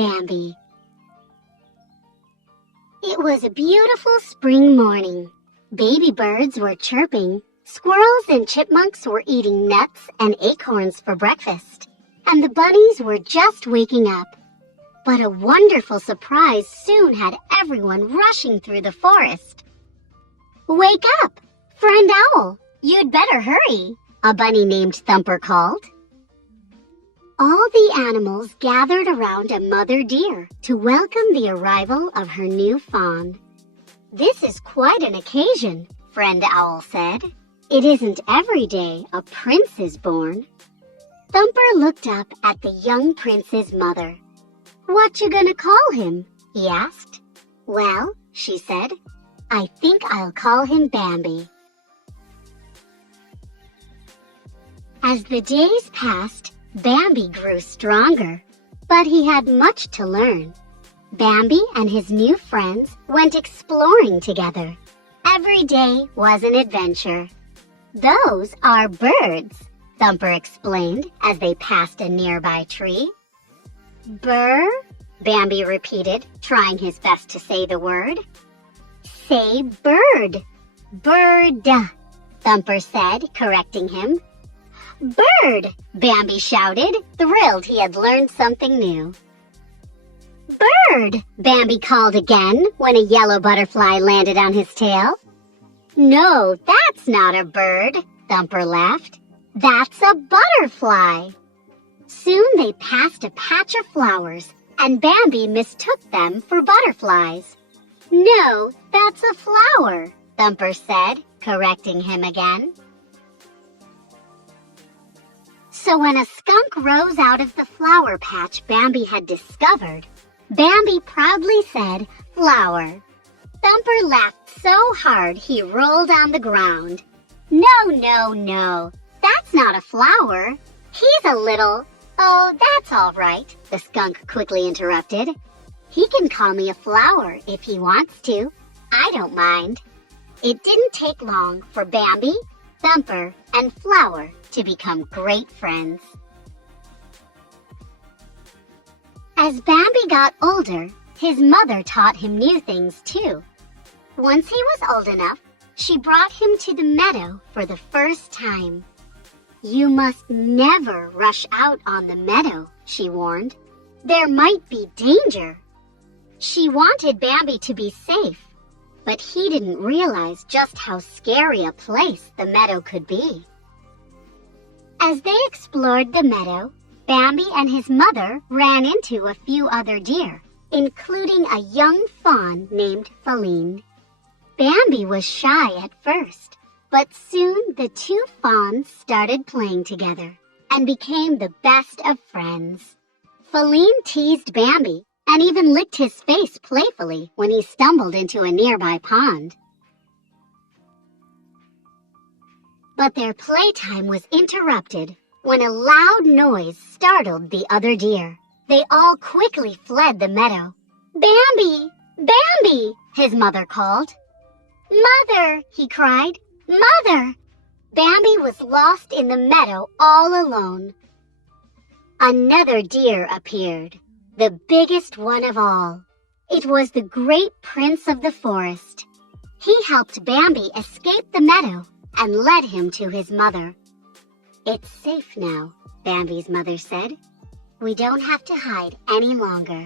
Bambi. It was a beautiful spring morning. Baby birds were chirping, squirrels and chipmunks were eating nuts and acorns for breakfast, and the bunnies were just waking up. But a wonderful surprise soon had everyone rushing through the forest. "Wake up, friend owl! You'd better hurry," a bunny named Thumper called. All the animals gathered around a mother deer to welcome the arrival of her new fawn. "This is quite an occasion," Friend Owl said. "It isn't every day a prince is born." Thumper looked up at the young prince's mother. "What you gonna call him?" he asked. "Well," she said, "I think I'll call him Bambi." As the days passed, Bambi grew stronger, but he had much to learn. Bambi and his new friends went exploring together. Every day was an adventure. "Those are birds," Thumper explained as they passed a nearby tree. "Burr?" Bambi repeated, trying his best to say the word. "Say bird." "Bird," Thumper said, correcting him. "Bird!" Bambi shouted, thrilled he had learned something new. "Bird!" Bambi called again when a yellow butterfly landed on his tail. "No, that's not a bird," Thumper laughed. "That's a butterfly." Soon they passed a patch of flowers, and Bambi mistook them for butterflies. "No, that's a flower," Thumper said, correcting him again. So when a skunk rose out of the flower patch Bambi had discovered, Bambi proudly said, "Flower." Thumper laughed so hard he rolled on the ground. "No, no, no, that's not a flower. He's a little—" "Oh, that's all right," the skunk quickly interrupted. "He can call me a flower if he wants to. I don't mind." It didn't take long for Bambi, Thumper, and Flower to become great friends. As Bambi got older, his mother taught him new things too. Once he was old enough, she brought him to the meadow for the first time. "You must never rush out on the meadow," she warned. "There might be danger." She wanted Bambi to be safe, but he didn't realize just how scary a place the meadow could be. As they explored the meadow, Bambi and his mother ran into a few other deer, including a young fawn named Feline. Bambi was shy at first, but soon the two fawns started playing together and became the best of friends. Feline teased Bambi and even licked his face playfully when he stumbled into a nearby pond. But their playtime was interrupted when a loud noise startled the other deer. They all quickly fled the meadow. "Bambi! Bambi!" his mother called. "Mother!" he cried. "Mother!" Bambi was lost in the meadow all alone. Another deer appeared, the biggest one of all. It was the great prince of the forest. He helped Bambi escape the meadow and led him to his mother. "It's safe now," Bambi's mother said. "We don't have to hide any longer."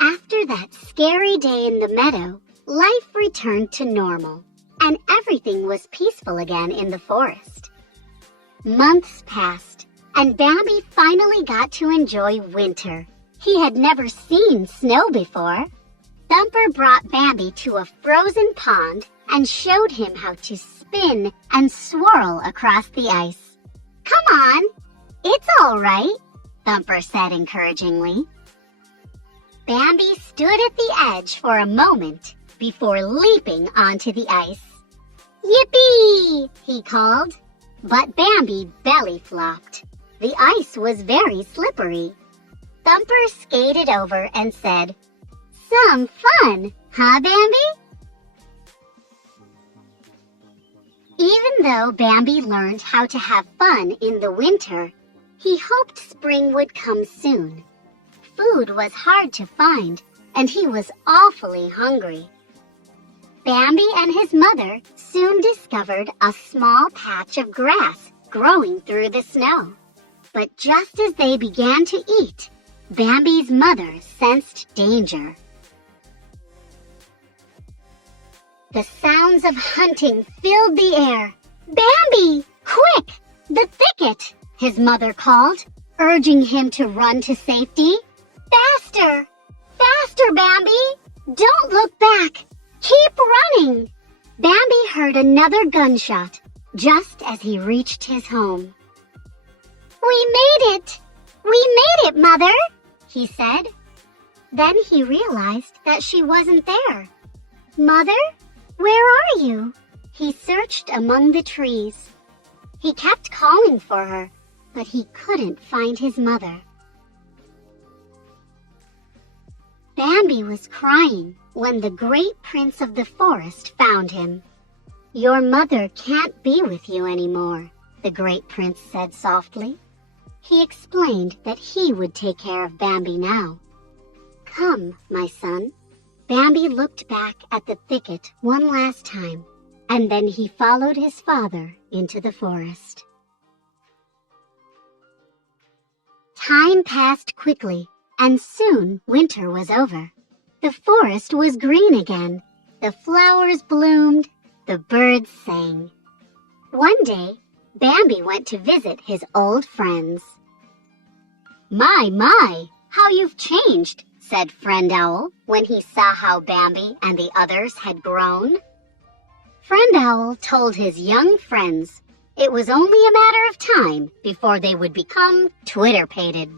After that scary day in the meadow, life returned to normal, and everything was peaceful again in the forest. Months passed, and Bambi finally got to enjoy winter. He had never seen snow before. Thumper brought Bambi to a frozen pond and showed him how to spin and swirl across the ice. "Come on, it's all right," Thumper said encouragingly. Bambi stood at the edge for a moment before leaping onto the ice. "Yippee!" he called. But Bambi belly flopped. The ice was very slippery. Thumper skated over and said, "Some fun, huh, Bambi?" Even though Bambi learned how to have fun in the winter, He hoped spring would come soon. Food was hard to find, and he was awfully hungry. Bambi and his mother soon discovered a small patch of grass growing through the snow. But just as they began to eat, Bambi's mother sensed danger. The sounds of hunting filled the air. "Bambi, quick! The thicket!" his mother called, urging him to run to safety. "Faster! Faster, Bambi! Don't look back! Keep running!" Bambi heard another gunshot just as he reached his home. "We made it! We made it, Mother!" he said. Then he realized that she wasn't there. "Mother, where are you?" He searched among the trees. He kept calling for her, but he couldn't find his mother. Bambi was crying when the great prince of the forest found him. "Your mother can't be with you anymore," the great prince said softly. He explained that he would take care of Bambi now. "Come, my son." Bambi looked back at the thicket one last time, and then he followed his father into the forest. Time passed quickly, and soon winter was over. The forest was green again. The flowers bloomed. The birds sang. One day, Bambi went to visit his old friends. My, how you've changed," said Friend Owl when he saw how Bambi and the others had grown. Friend Owl told his young friends it was only a matter of time before they would become Twitter-pated.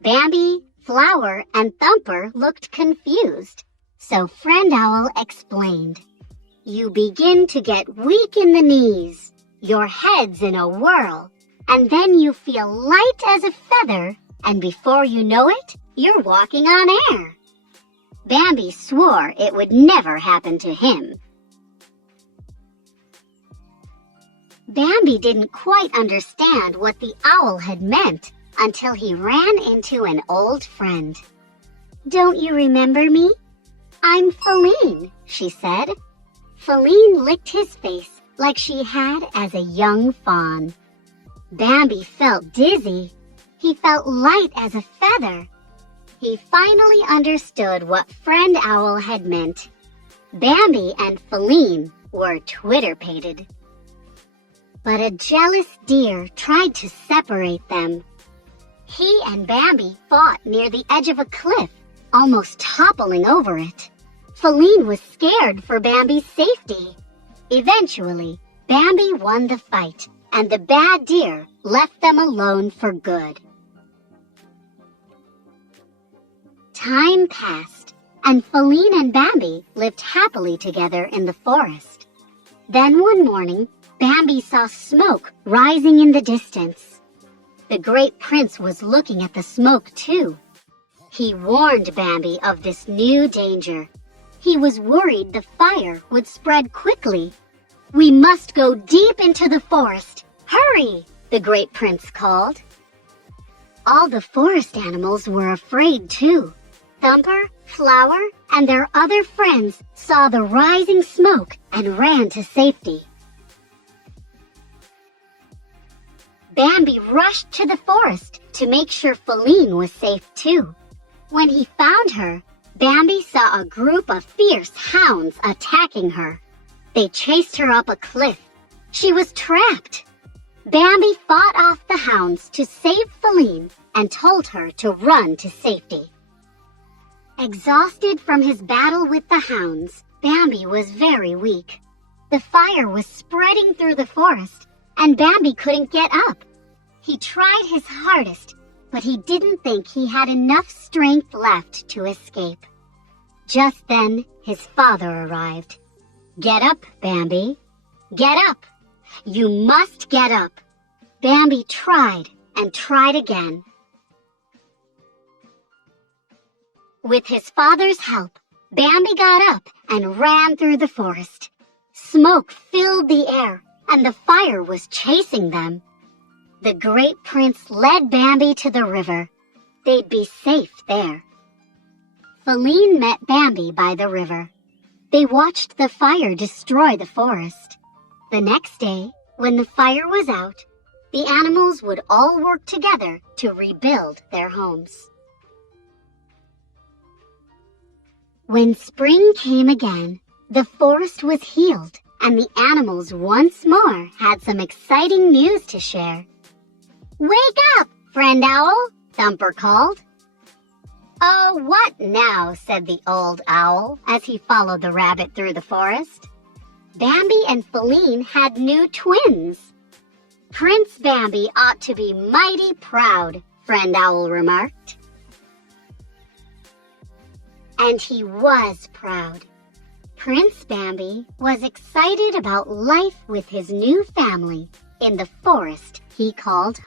Bambi, Flower, and Thumper looked confused, so Friend Owl explained. "You begin to get weak in the knees, your head's in a whirl, and then you feel light as a feather, and before you know it, you're walking on air." Bambi swore it would never happen to him. Bambi didn't quite understand what the owl had meant until he ran into an old friend. "Don't you remember me? I'm Feline," she said. Feline licked his face like she had as a young fawn. Bambi felt dizzy. He felt light as a feather. He finally understood what Friend Owl had meant. Bambi and Feline were Twitter-pated. But a jealous deer tried to separate them. He and Bambi fought near the edge of a cliff, almost toppling over it. Feline was scared for Bambi's safety. Eventually, Bambi won the fight, and the bad deer left them alone for good. Time passed, and Feline and Bambi lived happily together in the forest. Then one morning, Bambi saw smoke rising in the distance. The great prince was looking at the smoke too. He warned Bambi of this new danger. He was worried the fire would spread quickly. "We must go deep into the forest. Hurry!" the great prince called. All the forest animals were afraid too. Thumper, Flower, and their other friends saw the rising smoke and ran to safety. Bambi rushed to the forest to make sure Feline was safe too. When he found her, Bambi saw a group of fierce hounds attacking her. They chased her up a cliff. She was trapped. Bambi fought off the hounds to save Feline and told her to run to safety. Exhausted from his battle with the hounds, Bambi was very weak. The fire was spreading through the forest, and Bambi couldn't get up. He tried his hardest, but he didn't think he had enough strength left to escape. Just then, his father arrived. "Get up, Bambi. Get up. You must get up." Bambi tried and tried again. With his father's help, Bambi got up and ran through the forest. Smoke filled the air, and the fire was chasing them. The great prince led Bambi to the river. They'd be safe there. Feline met Bambi by the river. They watched the fire destroy the forest. The next day, when the fire was out, the animals would all work together to rebuild their homes. When spring came again, the forest was healed, and the animals once more had some exciting news to share. "Wake up, friend owl," Thumper called. "Oh, what now?" said the old owl as he followed the rabbit through the forest. Bambi and Feline had new twins. "Prince Bambi ought to be mighty proud," friend owl remarked. And he was proud. Prince Bambi was excited about life with his new family in the forest he called